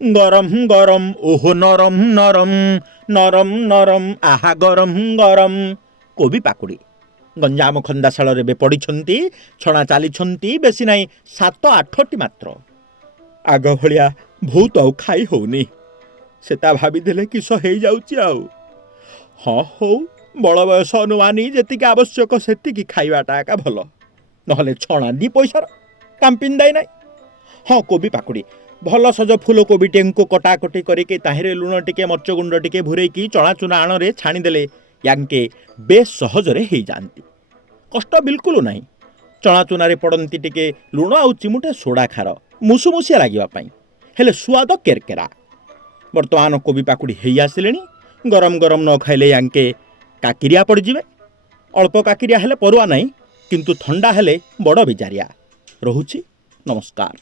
गरम गरम ओह नरम नरम नरम नरम आहा गरम गरम कोबी पाकुड़ी गंजाम खंदाशाल रे पड़ी छणा चली बेसी नाई 7-8टी मात्र आग भलिया बहुत आउ खाई होनी सेता भाविदेले किस हो जाउची आउ हाँ हो बड़ बयस अनुमानी जेतिक आवश्यक सेतिकी खाइबाटा एका भल नहले छणा 2 पैसार कांपिन दाई नाई हाँ कोबी पाकुड़ी भल सज फूल कोबीटे को कटाकटी करके ताहिरे लुण टिके मर्च गुंड टिके भुरेकी चणा चुना आण छाणीदेले यांके बेस सहजरे हो जाती कष्ट बिल्कुल नहीं चणा चुनारे पड़ती टिके लुण आउ चिमुटे सोडा खार मुसुमुसिया लागिबा हेले स्वाद केरकेरा बर्तमान कोबी पाकुड़ी हेई आसिले गरम गरम न खाइले यांके काकिरिया पड़जिबे अल्प काकिरिया हेले परुआ नहीं किंतु ठंडा हेले बड़ बिजारिया रहुछि नमस्कार।